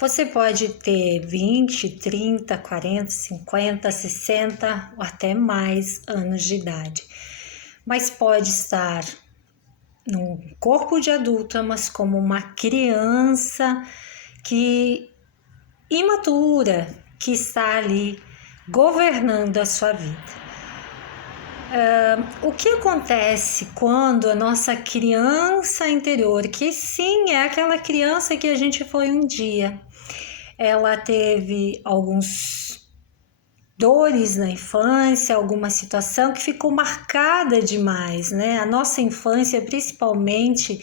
Você pode ter 20, 30, 40, 50, 60 ou até mais anos de idade, mas pode estar num corpo de adulta, mas como uma criança que imatura, que está ali governando a sua vida. O que acontece quando a nossa criança interior, que sim, é aquela criança que a gente foi um dia, ela teve alguns dores na infância, alguma situação que ficou marcada demais, né? A nossa infância, principalmente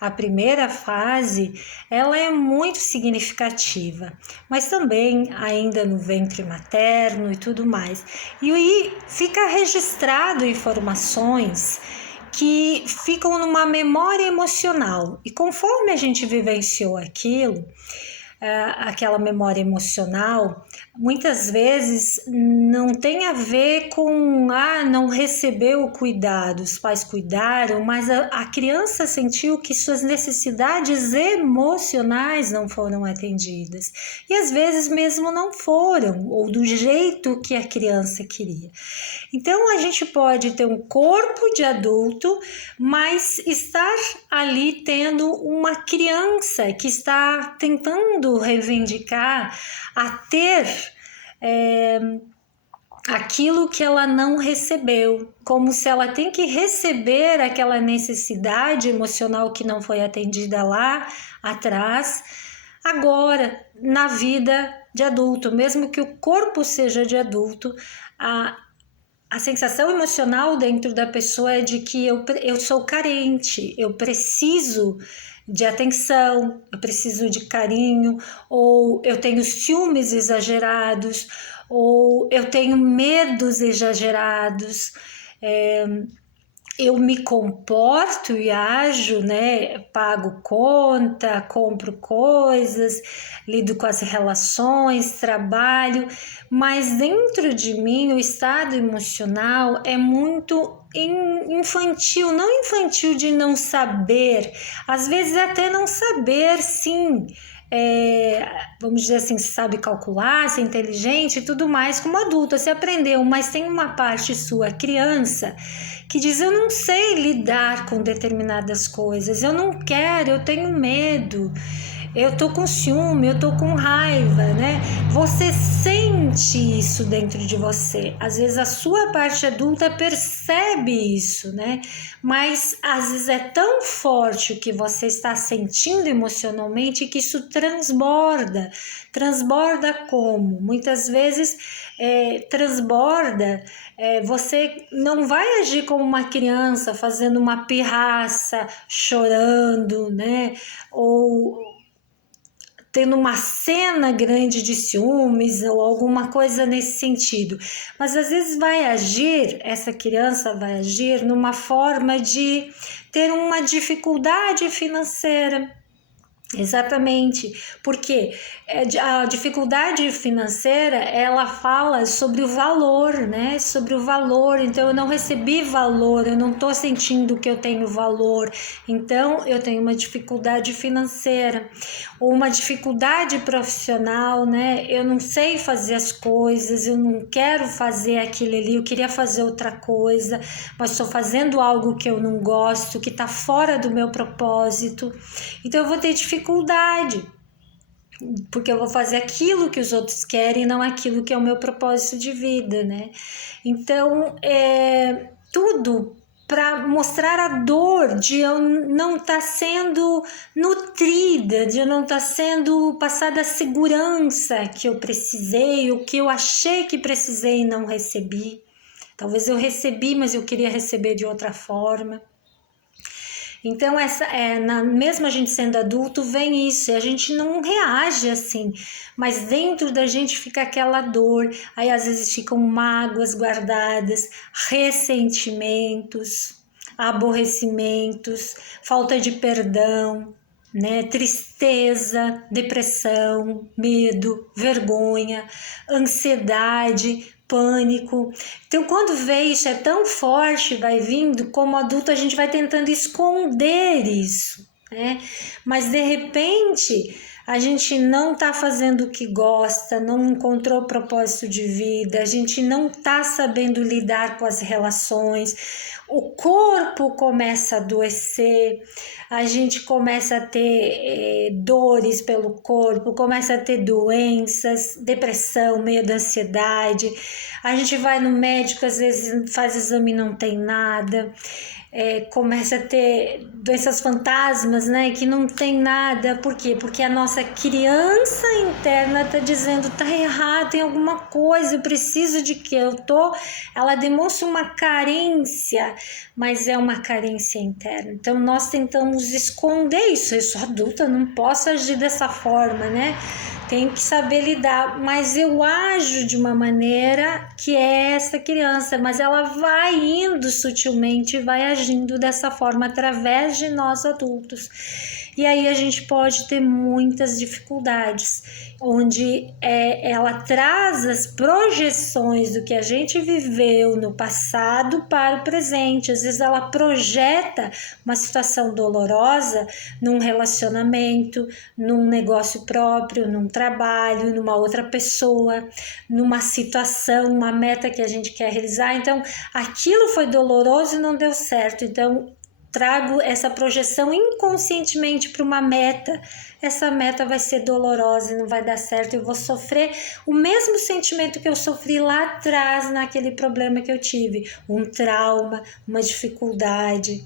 a primeira fase, ela é muito significativa, mas também ainda no ventre materno e tudo mais. E aí fica registrado informações que ficam numa memória emocional. E conforme a gente vivenciou aquilo, aquela memória emocional, muitas vezes não tem a ver com não recebeu o cuidado, os pais cuidaram, mas a criança sentiu que suas necessidades emocionais não foram atendidas. E às vezes mesmo não foram, ou do jeito que a criança queria. Então a gente pode ter um corpo de adulto, mas estar ali tendo uma criança que está tentando reivindicar a ter aquilo que ela não recebeu, como se ela tem que receber aquela necessidade emocional que não foi atendida lá atrás, agora na vida de adulto, mesmo que o corpo seja de adulto, a sensação emocional dentro da pessoa é de que eu sou carente, eu preciso de atenção, eu preciso de carinho, ou eu tenho ciúmes exagerados, ou eu tenho medos exagerados, eu me comporto e ajo, né? Pago conta, compro coisas, lido com as relações, trabalho, mas dentro de mim o estado emocional é muito infantil, não infantil de não saber, às vezes até não saber, sim. Vamos dizer assim, se sabe calcular, se é inteligente e tudo mais, como adulta, se aprendeu, mas tem uma parte sua, criança, que diz: eu não sei lidar com determinadas coisas, eu não quero, eu tenho medo, eu tô com ciúme, eu tô com raiva, né? Você sente isso dentro de você. Às vezes a sua parte adulta percebe isso, né? Mas às vezes é tão forte o que você está sentindo emocionalmente que isso transborda. Transborda como? Muitas vezes transborda. Você não vai agir como uma criança fazendo uma pirraça, chorando, né? Ou tendo uma cena grande de ciúmes ou alguma coisa nesse sentido. Mas às vezes essa criança vai agir numa forma de ter uma dificuldade financeira. Exatamente, porque a dificuldade financeira, ela fala sobre o valor, né? Sobre o valor. Então eu não recebi valor, eu não estou sentindo que eu tenho valor, então eu tenho uma dificuldade financeira ou uma dificuldade profissional, né? Eu não sei fazer as coisas, eu não quero fazer aquilo ali, eu queria fazer outra coisa, mas estou fazendo algo que eu não gosto, que está fora do meu propósito, então eu vou ter dificuldade, porque eu vou fazer aquilo que os outros querem e não aquilo que é o meu propósito de vida, né? Então, tudo para mostrar a dor de eu não estar sendo nutrida, de eu não estar sendo passada a segurança que eu precisei, o que eu achei que precisei e não recebi. Talvez eu recebi, mas eu queria receber de outra forma. Então, mesmo a gente sendo adulto, vem isso, e a gente não reage assim, mas dentro da gente fica aquela dor, aí às vezes ficam mágoas guardadas, ressentimentos, aborrecimentos, falta de perdão, né? Tristeza, depressão, medo, vergonha, ansiedade, pânico. Então, quando vê isso é tão forte, vai vindo, como adulto a gente vai tentando esconder isso, né? Mas de repente a gente não está fazendo o que gosta, não encontrou propósito de vida, a gente não está sabendo lidar com as relações, o corpo começa a adoecer, a gente começa a ter dores pelo corpo, começa a ter doenças, depressão, medo, ansiedade. A gente vai no médico, às vezes faz exame e não tem nada. Começa a ter doenças fantasmas, né, que não tem nada. Por quê? Porque a nossa criança interna tá dizendo, tá errado, tem alguma coisa, eu preciso de que ela demonstra uma carência, mas é uma carência interna. Então nós tentamos esconder isso. Eu sou adulta, não posso agir dessa forma, né? Tenho que saber lidar, mas eu ajo de uma maneira que é essa criança, mas ela vai indo sutilmente, vai agindo dessa forma através de nós adultos. E aí a gente pode ter muitas dificuldades, onde ela traz as projeções do que a gente viveu no passado para o presente. Às vezes ela projeta uma situação dolorosa num relacionamento, num negócio próprio, num trabalho, numa outra pessoa, numa situação, uma meta que a gente quer realizar. Então, aquilo foi doloroso e não deu certo. Então, trago essa projeção inconscientemente para uma meta. Essa meta vai ser dolorosa e não vai dar certo. Eu vou sofrer o mesmo sentimento que eu sofri lá atrás naquele problema que eu tive. Um trauma, uma dificuldade.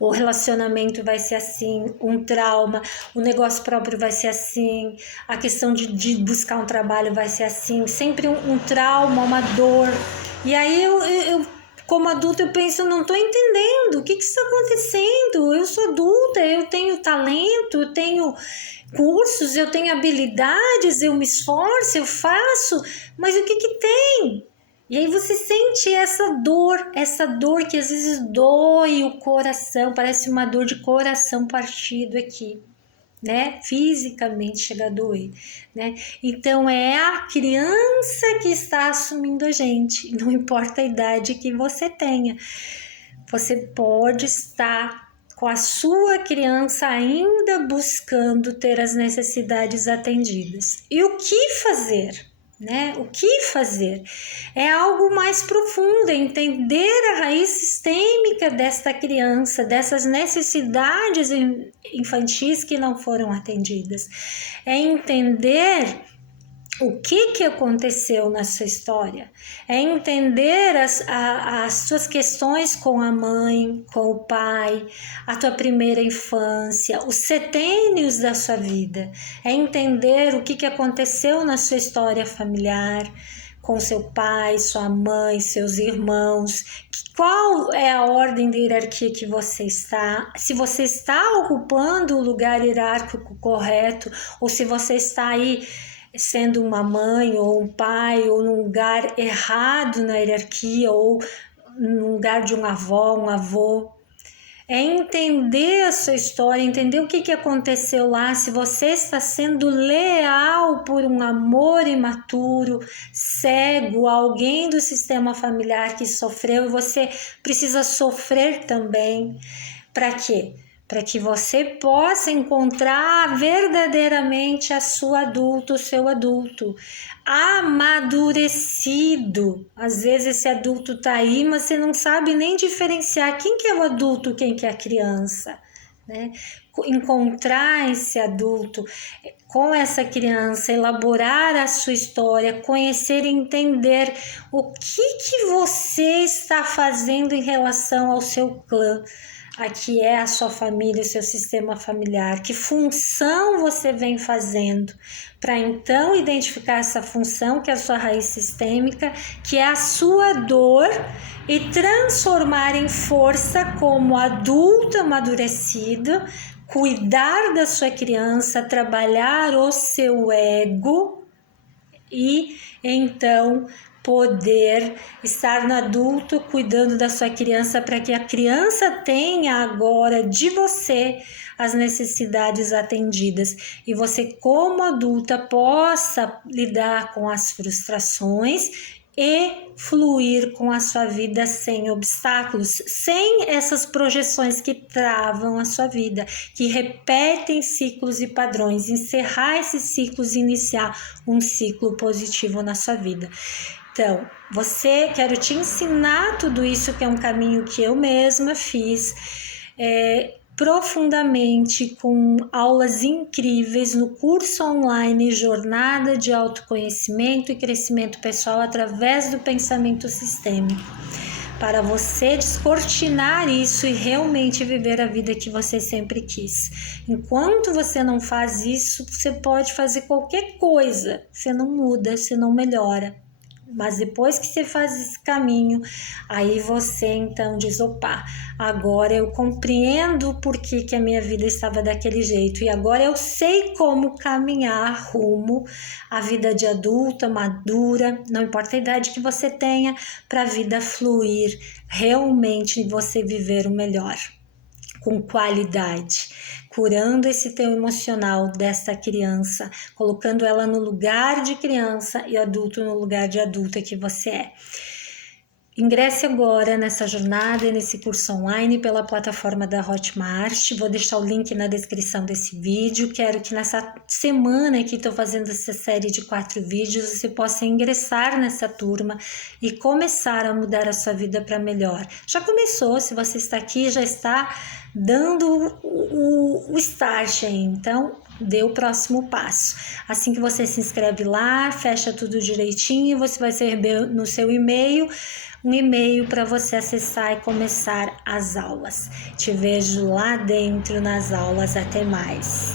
O relacionamento vai ser assim, um trauma, o negócio próprio vai ser assim, a questão de buscar um trabalho vai ser assim, sempre um trauma, uma dor. E aí eu como adulta, eu penso, não estou entendendo, o que está acontecendo? Eu sou adulta, eu tenho talento, eu tenho cursos, eu tenho habilidades, eu me esforço, eu faço, mas o que tem? E aí você sente essa dor que às vezes dói o coração, parece uma dor de coração partido aqui, né? Fisicamente chega a doer, né? Então é a criança que está assumindo a gente, não importa a idade que você tenha. Você pode estar com a sua criança ainda buscando ter as necessidades atendidas. E o que fazer? Né? O que fazer? É algo mais profundo, é entender a raiz sistêmica desta criança, dessas necessidades infantis que não foram atendidas. É entender o que aconteceu na sua história, é entender as suas questões com a mãe, com o pai, a tua primeira infância, os setênios da sua vida, é entender o que aconteceu na sua história familiar, com seu pai, sua mãe, seus irmãos, qual é a ordem de hierarquia que você está, se você está ocupando o lugar hierárquico correto, ou se você está aí sendo uma mãe ou um pai ou num lugar errado na hierarquia ou no lugar de uma avó, um avô. É entender a sua história, entender o que aconteceu lá, se você está sendo leal por um amor imaturo, cego, alguém do sistema familiar que sofreu e você precisa sofrer também. Para quê? Para que você possa encontrar verdadeiramente a sua adulto, o seu adulto, amadurecido. Às vezes esse adulto está aí, mas você não sabe nem diferenciar quem que é o adulto, quem que é a criança, né? Encontrar esse adulto com essa criança, elaborar a sua história, conhecer e entender o que você está fazendo em relação ao seu clã, aqui é a sua família, o seu sistema familiar, que função você vem fazendo, para então identificar essa função, que é a sua raiz sistêmica, que é a sua dor, e transformar em força como adulto amadurecido, cuidar da sua criança, trabalhar o seu ego e então poder estar no adulto cuidando da sua criança, para que a criança tenha agora de você as necessidades atendidas e você como adulta possa lidar com as frustrações e fluir com a sua vida sem obstáculos, sem essas projeções que travam a sua vida, que repetem ciclos e padrões, encerrar esses ciclos e iniciar um ciclo positivo na sua vida. Então, quero te ensinar tudo isso, que é um caminho que eu mesma fiz, profundamente, com aulas incríveis no curso online Jornada de Autoconhecimento e Crescimento Pessoal através do pensamento sistêmico, para você descortinar isso e realmente viver a vida que você sempre quis. Enquanto você não faz isso, você pode fazer qualquer coisa, você não muda, você não melhora. Mas depois que você faz esse caminho, aí você então diz, opa, agora eu compreendo por que a minha vida estava daquele jeito e agora eu sei como caminhar rumo à vida de adulta, madura, não importa a idade que você tenha, para a vida fluir realmente e você viver o melhor, com qualidade, curando esse teu emocional dessa criança, colocando ela no lugar de criança e adulto no lugar de adulta que você é. Ingresse agora nessa jornada, nesse curso online pela plataforma da Hotmart. Vou deixar o link na descrição desse vídeo. Quero que nessa semana que estou fazendo essa série de 4 vídeos, você possa ingressar nessa turma e começar a mudar a sua vida para melhor. Já começou, se você está aqui, já está dando o start aí, então dê o próximo passo. Assim que você se inscreve lá, fecha tudo direitinho, você vai receber no seu e-mail um e-mail para você acessar e começar as aulas. Te vejo lá dentro nas aulas. Até mais.